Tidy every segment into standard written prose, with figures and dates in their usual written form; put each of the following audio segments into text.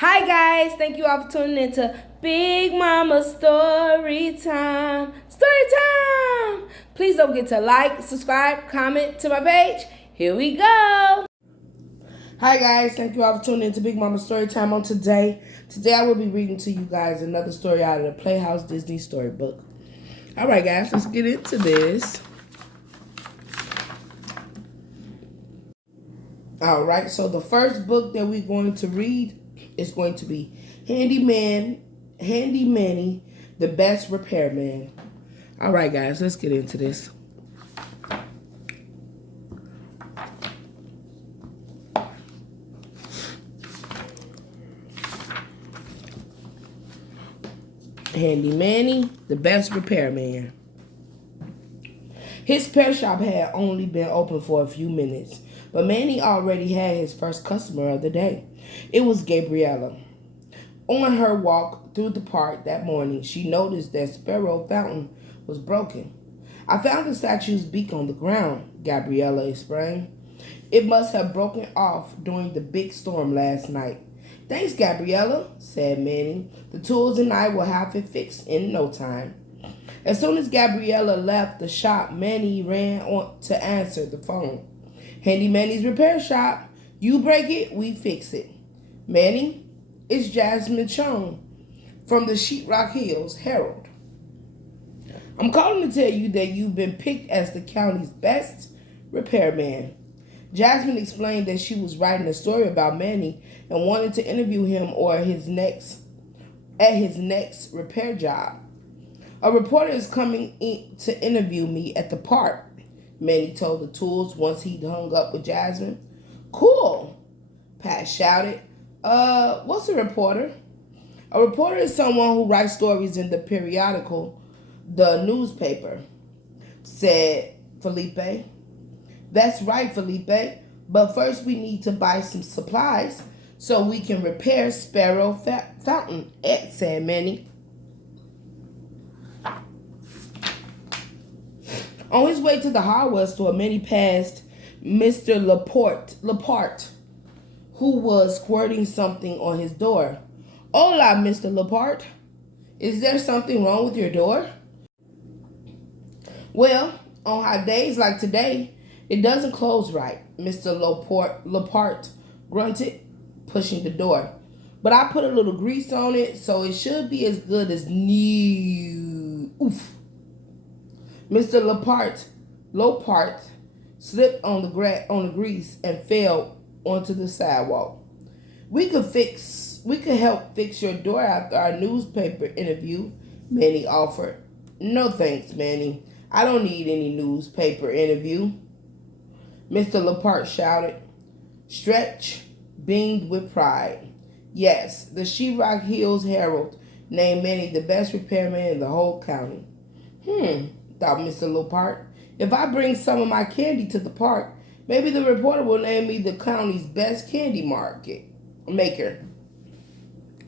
Hi guys, thank you all for tuning in to Big Mama Story Time. Story time! Please don't forget to like, subscribe, comment to my page. Here we go. Hi guys, thank you all for tuning in to Big Mama Story Time on today. Today I will be reading to you guys another story out of the Playhouse Disney Storybook. Alright guys, let's get into this. Alright, so the first book that we're going to read is going to be Handy Manny, the Best Repairman. Alright guys, let's get into this. Handy Manny, the Best Repairman. His repair shop had only been open for a few minutes, but Manny already had his first customer of the day. It was Gabriella. On her walk through the park that morning, she noticed that Sparrow Fountain was broken. "I found the statue's beak on the ground," Gabriella explained. "It must have broken off during the big storm last night." "Thanks, Gabriella," said Manny. "The tools and I will have it fixed in no time." As soon as Gabriella left the shop, Manny ran on to answer the phone. "Handy Manny's repair shop. You break it, we fix it." "Manny, it's Jasmine Chung from the Sheetrock Hills Herald. I'm calling to tell you that you've been picked as the county's best repairman." Jasmine explained that she was writing a story about Manny and wanted to interview him at his next repair job. "A reporter is coming in to interview me at the park," Manny told the tools once he'd hung up with Jasmine. "Cool," Pat shouted. What's a reporter?" "A reporter is someone who writes stories in the periodical, the newspaper," said Felipe. "That's right, Felipe. But first we need to buy some supplies so we can repair Sparrow Fountain," said Manny. On his way to the hardware store, Manny passed Mr. Laporte, who was squirting something on his door. "Hola, Mr. Laporte. Is there something wrong with your door?" "Well, on hot days like today, it doesn't close right," Mr. Laporte grunted, pushing the door. "But I put a little grease on it, so it should be as good as new." Oof. Mr. Laporte slipped on the grease and fell onto the sidewalk. We could help fix your door after our newspaper interview," Manny offered. "No thanks, Manny. I don't need any newspaper interview," Mr. Laporte shouted. Stretch beamed with pride. Yes, the Sheetrock Hills Herald named Manny the best repairman in the whole county. Thought Mr. Laporte. "If I bring some of my candy to the park, maybe the reporter will name me the county's best candy maker."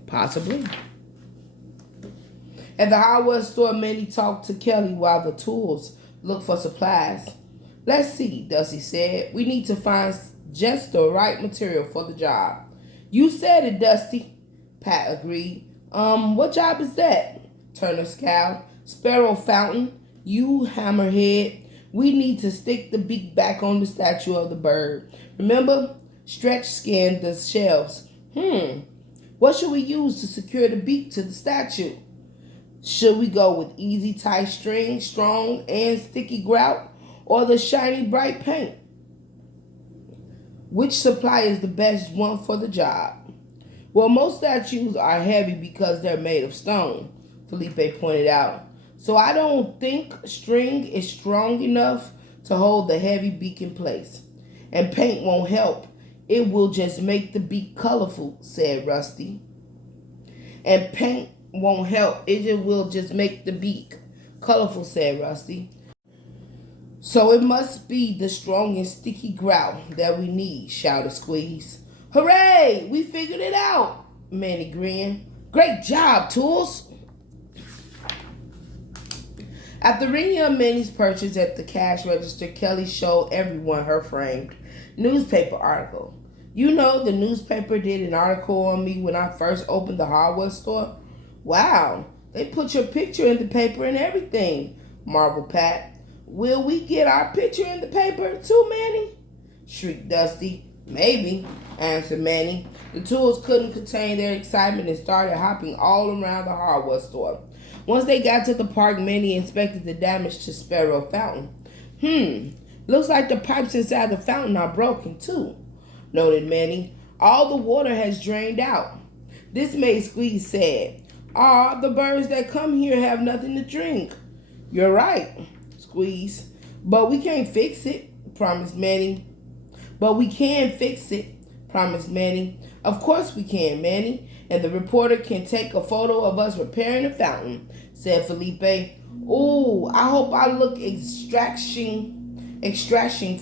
Possibly. At the hardware store, Manny talked to Kelly while the tools looked for supplies. "Let's see," Dusty said. "We need to find just the right material for the job." "You said it, Dusty," Pat agreed. What job is that?" Turner scowled. "Sparrow Fountain, you hammerhead. We need to stick the beak back on the statue of the bird. Remember?" Stretch scanned the shelves. What should we use to secure the beak to the statue? Should we go with easy tie string, strong and sticky grout, or the shiny bright paint? Which supply is the best one for the job?" "Well, most statues are heavy because they're made of stone," Felipe pointed out. "So I don't think string is strong enough to hold the heavy beak in place. And paint won't help. It will just make the beak colorful," said Rusty. "And paint won't help. It will just make the beak colorful," said Rusty. "So it must be the strong and sticky grout that we need," shouted Squeeze. "Hooray! We figured it out," Manny grinned. "Great job, Tools." After ringing up Manny's purchase at the cash register, Kelly showed everyone her framed newspaper article. You know, the newspaper did an article on me when I first opened the hardware store. Wow, they put your picture in the paper and everything, marveled Pat. Will we get our picture in the paper too, Manny? Shrieked Dusty. Maybe, answered Manny. The tools couldn't contain their excitement and started hopping all around the hardware store. Once they got to the park, Manny inspected the damage to Sparrow Fountain. Looks like the pipes inside the fountain are broken too, noted Manny. All the water has drained out. This made Squeeze sad. The birds that come here have nothing to drink. You're right, Squeeze. But we can't fix it, promised Manny. But we can fix it, promised Manny. Of course we can, Manny. And the reporter can take a photo of us repairing the fountain, said Felipe. Ooh, I hope I look extraction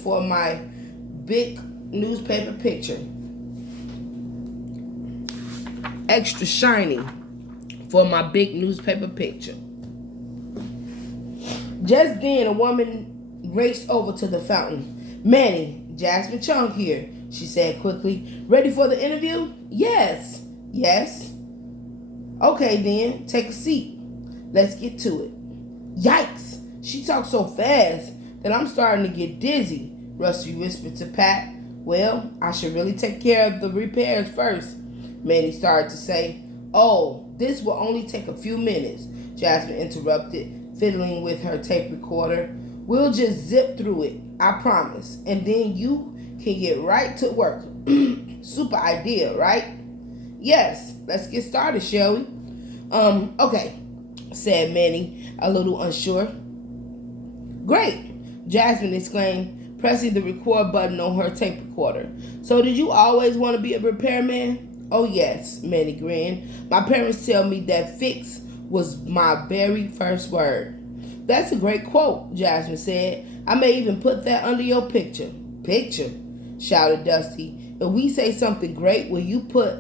for my big newspaper picture. Extra shiny for my big newspaper picture. Just then, a woman raced over to the fountain. Manny, Jasmine Chung here, she said quickly. Ready for the interview? Yes. Okay then, take a seat. Let's get to it. Yikes! She talks so fast that I'm starting to get dizzy, Rusty whispered to Pat. Well, I should really take care of the repairs first, Manny started to say. Oh, this will only take a few minutes, Jasmine interrupted, fiddling with her tape recorder. We'll just zip through it, I promise, and then you can get right to work. Super idea, right? Yes, let's get started, shall we? Okay, said Manny, a little unsure. Great, Jasmine exclaimed, pressing the record button on her tape recorder. So did you always want to be a repairman? Oh yes, Manny grinned. My parents tell me that fix was my very first word. That's a great quote, Jasmine said. I may even put that under your picture. Picture? Shouted Dusty. If we say something great, will you put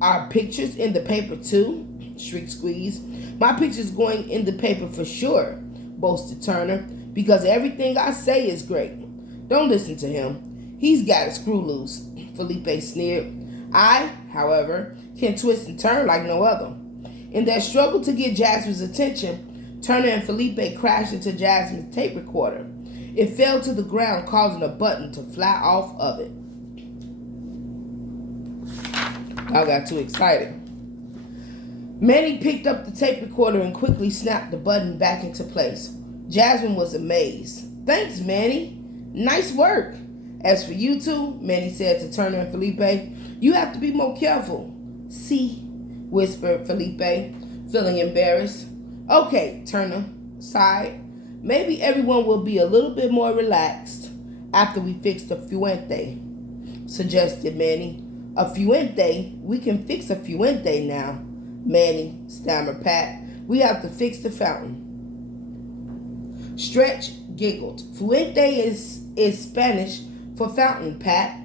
our pictures in the paper too? Shrieked Squeeze. My picture's going in the paper for sure, boasted Turner, because everything I say is great. Don't listen to him. He's got a screw loose, Felipe sneered. I, however, can twist and turn like no other. In their struggle to get Jasmine's attention, Turner and Felipe crashed into Jasmine's tape recorder. It fell to the ground, causing a button to fly off of it. I got too excited. Manny picked up the tape recorder and quickly snapped the button back into place. Jasmine was amazed. Thanks, Manny. Nice work. As for you two, Manny said to Turner and Felipe, you have to be more careful. See, whispered Felipe, feeling embarrassed. Okay, Turner sighed. Maybe everyone will be a little bit more relaxed after we fix the fuente, suggested Manny. A fuente? We can fix a fuente now, Manny, stammered Pat. We have to fix the fountain. Stretch giggled. Fuente is Spanish for fountain, Pat.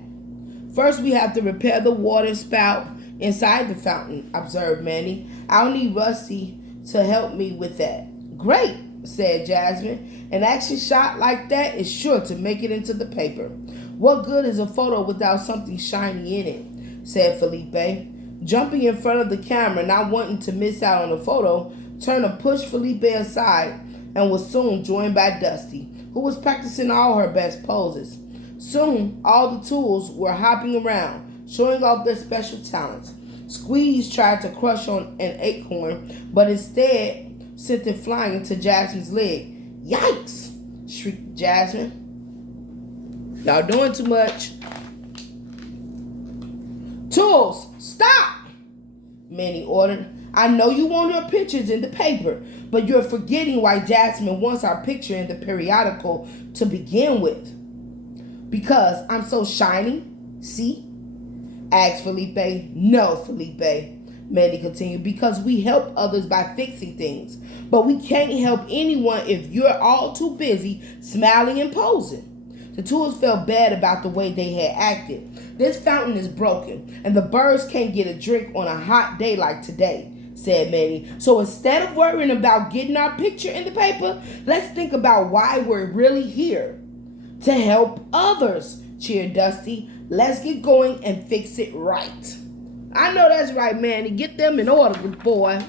First we have to repair the water spout inside the fountain, observed Manny. I'll need Rusty to help me with that. Great, said Jasmine. An action shot like that is sure to make it into the paper. What good is a photo without something shiny in it, said Felipe. Jumping in front of the camera, not wanting to miss out on the photo, Turner pushed Felipe aside and was soon joined by Dusty, who was practicing all her best poses. Soon, all the tools were hopping around, showing off their special talents. Squeeze tried to crush on an acorn, but instead sent it flying into Jasmine's leg. Yikes! Shrieked Jasmine. Y'all doing too much. Tools, stop! Manny ordered. I know you want your pictures in the paper, but you're forgetting why Jasmine wants our picture in the periodical to begin with. Because I'm so shiny, see? Asked Felipe. No, Felipe, Manny continued, because we help others by fixing things. But we can't help anyone if you're all too busy smiling and posing. The tools felt bad about the way they had acted. This fountain is broken, and the birds can't get a drink on a hot day like today, said Manny. So instead of worrying about getting our picture in the paper, let's think about why we're really here. To help others, cheered Dusty. Let's get going and fix it right. I know that's right, Manny. Get them in order, good boy.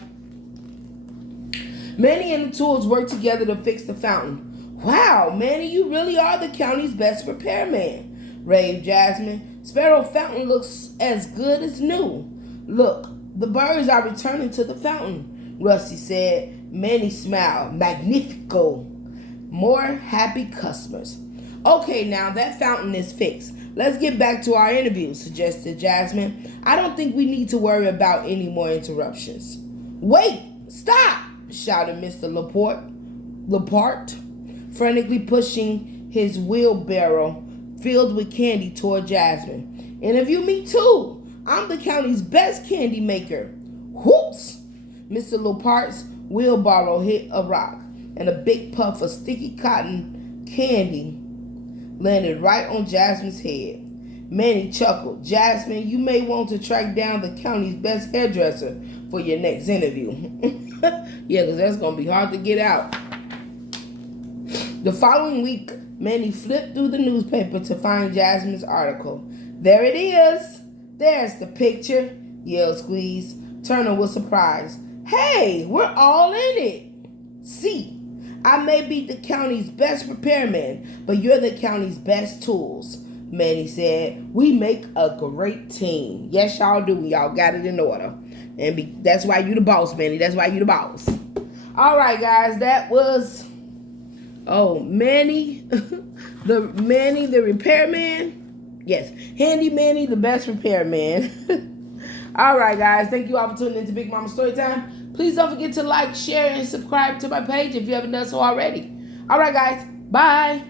Manny and the tools worked together to fix the fountain. Wow, Manny, you really are the county's best repairman, raved Jasmine. Sparrow Fountain looks as good as new. Look, the birds are returning to the fountain, Rusty said. Manny smiled. Magnifico. More happy customers. Okay, now that fountain is fixed. Let's get back to our interview, suggested Jasmine. I don't think we need to worry about any more interruptions. Wait! Stop! Shouted Mr. Laporte, frantically pushing his wheelbarrow filled with candy toward Jasmine. Interview me too. I'm the county's best candy maker. Whoops! Mr. Laporte's wheelbarrow hit a rock, and a big puff of sticky cotton candy landed right on Jasmine's head. Manny chuckled. Jasmine, you may want to track down the county's best hairdresser for your next interview. Yeah, because that's going to be hard to get out. The following week, Manny flipped through the newspaper to find Jasmine's article. There it is. There's the picture, yelled Squeeze. Turner was surprised. Hey, we're all in it. See, I may be the county's best repairman, but you're the county's best tools, Manny said. We make a great team. Yes, y'all do. Y'all got it in order. And that's why you the boss, Manny. That's why you the boss. All right, guys. That was, Manny, the repairman. Yes, Handy Manny, the best repairman. All right, guys. Thank you all for tuning in to Big Mama Storytime. Please don't forget to like, share, and subscribe to my page if you haven't done so already. All right, guys. Bye.